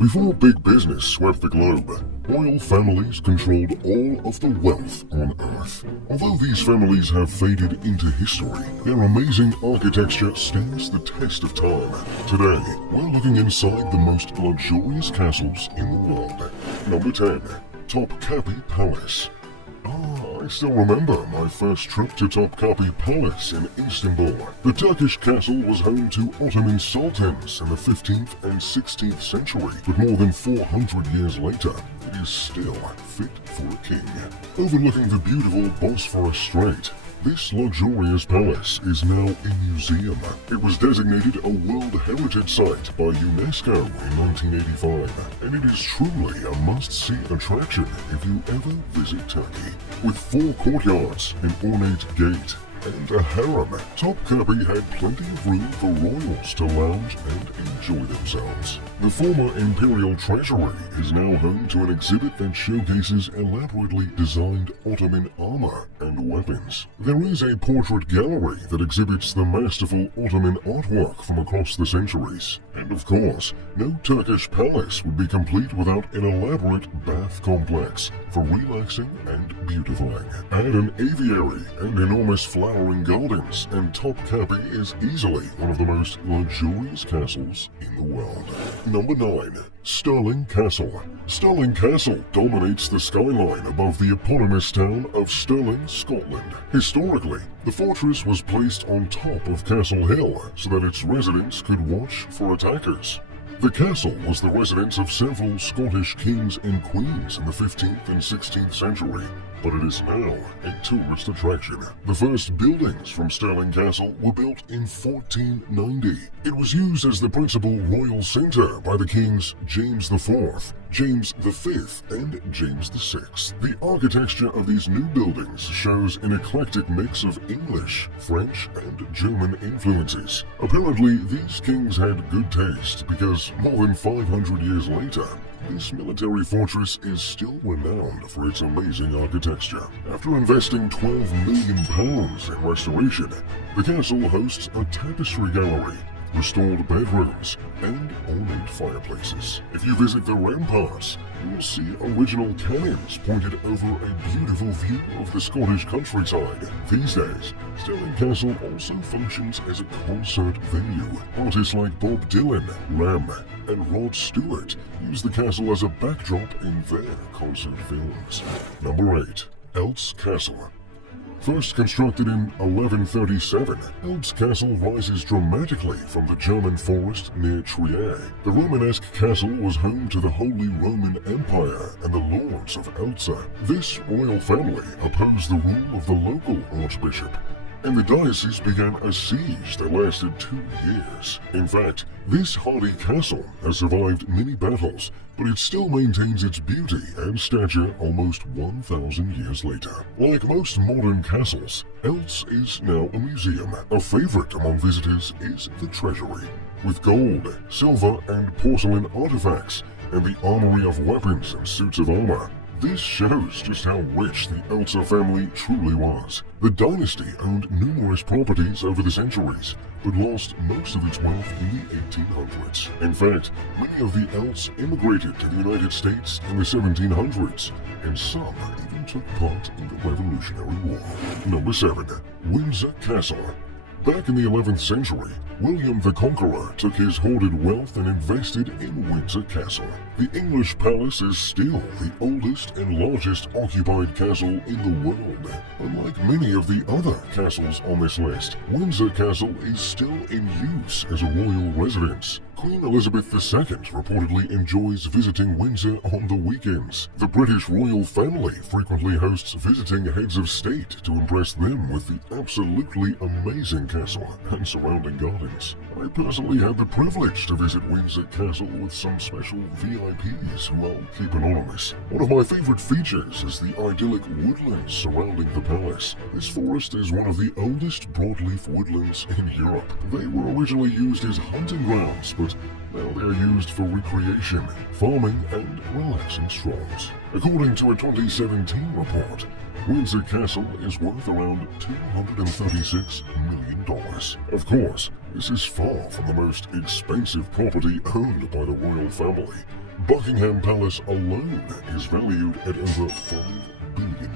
Before big business swept the globe, royal families controlled all of the wealth on Earth. Although these families have faded into history, their amazing architecture stands the test of time. Today, we're looking inside the most luxurious castles in the world. Number 10. Topkapi Palace. I still remember my first trip to Topkapi Palace in Istanbul. The Turkish castle was home to Ottoman sultans in the 15th and 16th century, but more than 400 years later, it is still fit for a king. Overlooking the beautiful Bosphorus Strait, this luxurious palace is now a museum. It was designated a World Heritage Site by UNESCO in 1985, and it is truly a must-see attraction if you ever visit Turkey. With 4 courtyards, an ornate gate, and a harem, Topkapi had plenty of room for royals to lounge and enjoy themselves. The former imperial treasury is now home to an exhibit that showcases elaborately designed Ottoman armor and weapons. There is a portrait gallery that exhibits the masterful Ottoman artwork from across the centuries. And of course, no Turkish palace would be complete without an elaborate bath complex for relaxing and beautifying. Add an aviary and enormous flowering gardens, and Topkapi is easily one of the most luxurious castles in the world. Number 9. Stirling Castle. Stirling Castle dominates the skyline above the eponymous town of Stirling, Scotland. Historically, the fortress was placed on top of Castle Hill so that its residents could watch for attackers. The castle was the residence of several Scottish kings and queens in the 15th and 16th century, but it is now a tourist attraction. The first buildings from Stirling Castle were built in 1490. It was used as the principal royal centre by the kings James IV, James V, and James VI. The architecture of these new buildings shows an eclectic mix of English, French, and German influences. Apparently, these kings had good taste because more than 500 years later, this military fortress is still renowned for its amazing architecture. After investing £12 million in restoration, the castle hosts a tapestry gallery, restored bedrooms, and ornate fireplaces. If you visit the ramparts, you will see original cannons pointed over a beautiful view of the Scottish countryside. These days, Stirling Castle also functions as a concert venue. Artists like Bob Dylan, Ram, and Rod Stewart use the castle as a backdrop in their concert films. Number 8. Eltz Castle. First constructed in 1137, Eltz Castle rises dramatically from the German forest near Trier. The Romanesque castle was home to the Holy Roman Empire and the lords of Eltz. This royal family opposed the rule of the local archbishop, and the diocese began a siege that lasted 2 years. In fact, this hardy castle has survived many battles, but it still maintains its beauty and stature almost 1,000 years later. Like most modern castles, Eltz is now a museum. A favorite among visitors is the treasury, with gold, silver, and porcelain artifacts, and the armory of weapons and suits of armor. This shows just how rich the Eltz family truly was. The dynasty owned numerous properties over the centuries, but lost most of its wealth in the 1800s. In fact, many of the Eltz immigrated to the United States in the 1700s, and some even took part in the Revolutionary War. Number 7. Windsor Castle. Back in the 11th century, William the Conqueror took his hoarded wealth and invested in Windsor Castle. The English palace is still the oldest and largest occupied castle in the world. Unlike many of the other castles on this list, Windsor Castle is still in use as a royal residence. Queen Elizabeth II reportedly enjoys visiting Windsor on the weekends. The British royal family frequently hosts visiting heads of state to impress them with the absolutely amazing castle and surrounding gardens. I personally had the privilege to visit Windsor Castle with some special VIPs who I'll keep anonymous. One of my favorite features is the idyllic woodlands surrounding the palace. This forest is one of the oldest broadleaf woodlands in Europe. They were originally used as hunting grounds, but now they are used for recreation, farming, and relaxing strolls. According to a 2017 report, Windsor Castle is worth around $236 million. Of course, this is far from the most expensive property owned by the royal family. Buckingham Palace alone is valued at over $5 billion.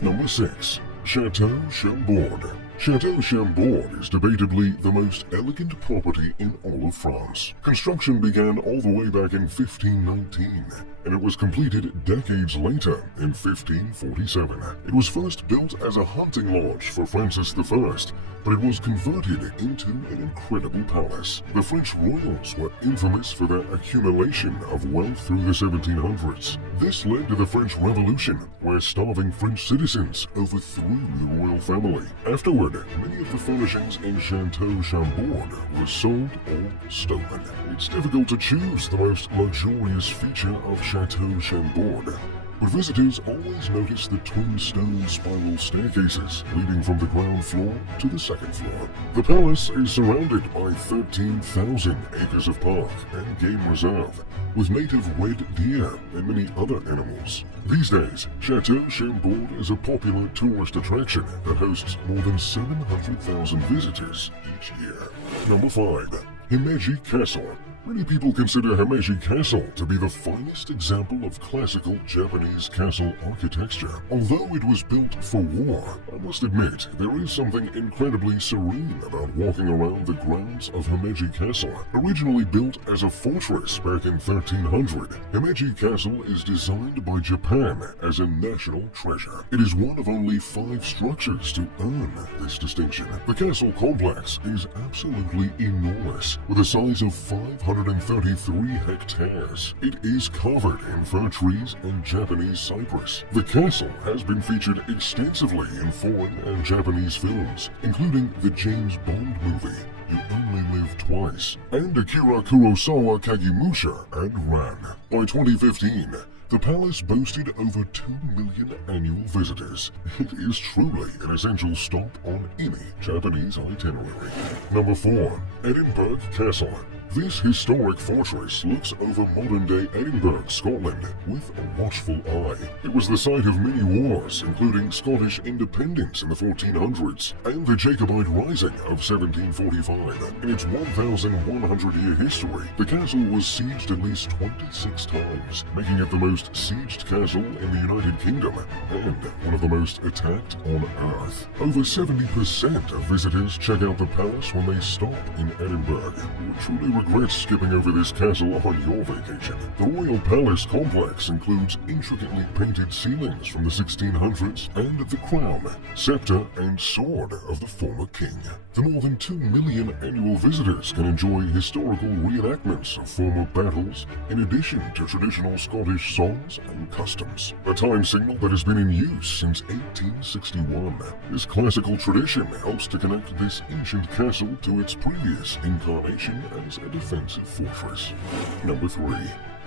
Number 6. Chateau Chambord. Chateau Chambord is debatably the most elegant property in all of France. Construction began all the way back in 1519, and it was completed decades later in 1547. It was first built as a hunting lodge for Francis I, but it was converted into an incredible palace. The French royals were infamous for their accumulation of wealth through the 1700s. This led to the French Revolution, where starving French citizens overthrew the royal family. Afterward, many of the furnishings in Chateau Chambord were sold or stolen. It's difficult to choose the most luxurious feature of Chateau Chambord, but visitors always notice the twin stone spiral staircases leading from the ground floor to the second floor. The palace is surrounded by 13,000 acres of park and game reserve, with native red deer and many other animals. These days, Chateau Chambord is a popular tourist attraction that hosts more than 700,000 visitors each year. Number 5. Himeji Castle. Many people consider Himeji Castle to be the finest example of classical Japanese castle architecture. Although it was built for war, I must admit there is something incredibly serene about walking around the grounds of Himeji Castle. Originally built as a fortress back in 1300, Himeji Castle is designed by Japan as a national treasure. It is one of only 5 structures to earn this distinction. The castle complex is absolutely enormous, with a size of 533 hectares. It is covered in fir trees and Japanese cypress. The castle has been featured extensively in foreign and Japanese films, including the James Bond movie, You Only Live Twice, and Akira Kurosawa Kagemusha and Ran. By 2015, the palace boasted over 2 million annual visitors. It is truly an essential stop on any Japanese itinerary. Number 4. Edinburgh Castle. This historic fortress looks over modern-day Edinburgh, Scotland, with a watchful eye. It was the site of many wars, including Scottish independence in the 1400s and the Jacobite Rising of 1745. In its 1,100-year history, the castle was sieged at least 26 times, making it the most sieged castle in the United Kingdom and one of the most attacked on Earth. Over 70% of visitors check out the palace when they stop in Edinburgh. You would truly regret skipping over this castle on your vacation. The Royal Palace complex includes intricately painted ceilings from the 1600s and the crown, scepter, and sword of the former king. The more than 2 million annual visitors can enjoy historical reenactments of former battles in addition to traditional Scottish songs and customs. A time signal that has been in use since 1861. This classical tradition helps to connect this ancient castle to its previous incarnation as a defensive fortress. Number 3.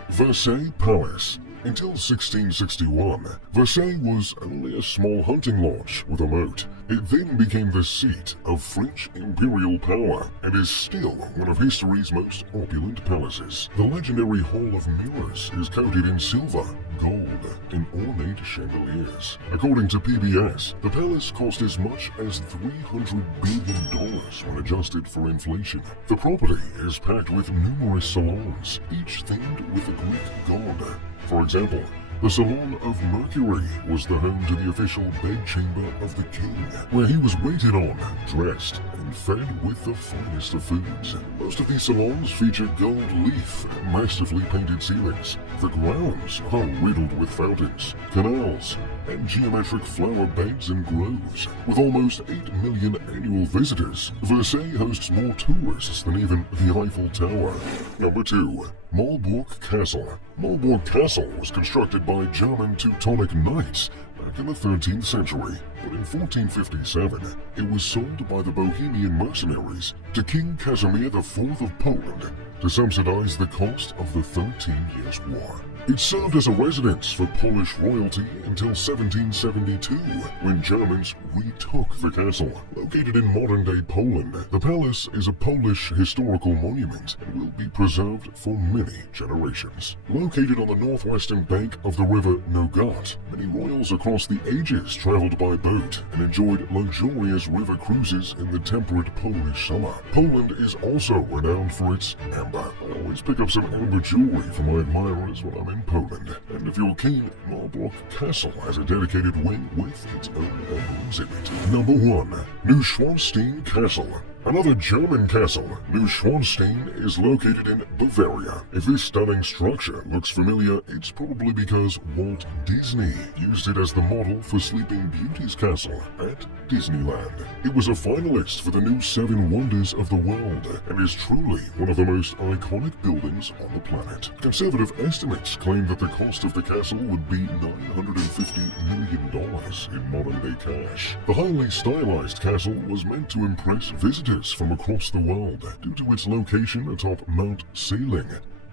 Versailles Palace. Until 1661, Versailles was only a small hunting lodge with a moat. It then became the seat of French imperial power and is still one of history's most opulent palaces. The legendary Hall of Mirrors is coated in silver, gold, and ornate chandeliers. According to PBS, the palace cost as much as $300 billion when adjusted for inflation. The property is packed with numerous salons, each themed with a Greek god. For example, the Salon of Mercury was the home to the official bedchamber of the king, where he was waited on, dressed, and fed with the finest of foods. Most of these salons feature gold leaf and masterfully painted ceilings. The grounds are riddled with fountains, canals, and geometric flower beds and groves. With almost 8 million annual visitors, Versailles hosts more tourists than even the Eiffel Tower. Number 2. Marlborough Castle. Marlborough Castle was constructed by German Teutonic Knights back in the 13th century, but in 1457, it was sold by the Bohemian mercenaries to King Casimir IV of Poland to subsidize the cost of the 13 Years' War. It served as a residence for Polish royalty until 1772, when Germans retook the castle. Located in modern-day Poland, the palace is a Polish historical monument and will be preserved for many generations. Located on the northwestern bank of the river Nogat, many royals across the ages traveled by boat and enjoyed luxurious river cruises in the temperate Polish summer. Poland is also renowned for its amber. I always pick up some amber jewelry for my admirers when I'm in Poland. And if you're keen, Marlborough Castle has a dedicated wing with its own amber exhibit. Number 1. Neuschwanstein Castle. Another German castle, Neuschwanstein, is located in Bavaria. If this stunning structure looks familiar, it's probably because Walt Disney used it as the model for Sleeping Beauty's castle at Disneyland. It was a finalist for the new 7 Wonders of the World and is truly one of the most iconic buildings on the planet. Conservative estimates claim that the cost of the castle would be $950 million in modern-day cash. The highly stylized castle was meant to impress visitors from across the world due to its location atop Mount Sailing.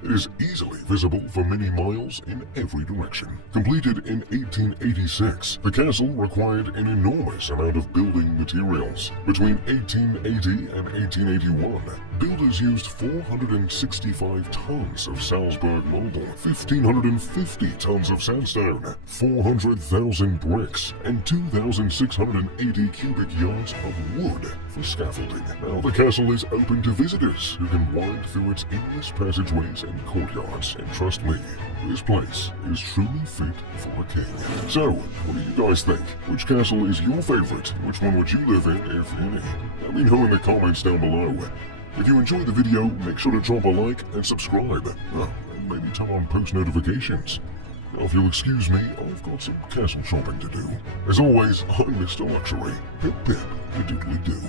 It is easily visible for many miles in every direction. Completed in 1886, the castle required an enormous amount of building materials. Between 1880 and 1881, builders used 465 tons of Salzburg marble, 1,550 tons of sandstone, 400,000 bricks, and 2,680 cubic yards of wood for scaffolding. Now the castle is open to visitors who can wind through its endless passageways and courtyards, and trust me, this place is truly fit for a king. So, what do you guys think? Which castle is your favorite? Which one would you live in, if any? Let me know in the comments down below. If you enjoyed the video, make sure to drop a like and subscribe. Oh, and maybe turn on post notifications. Now, if you'll excuse me, I've got some castle shopping to do. As always, I'm Mr. Luxury. Pip pip, a doodly doo.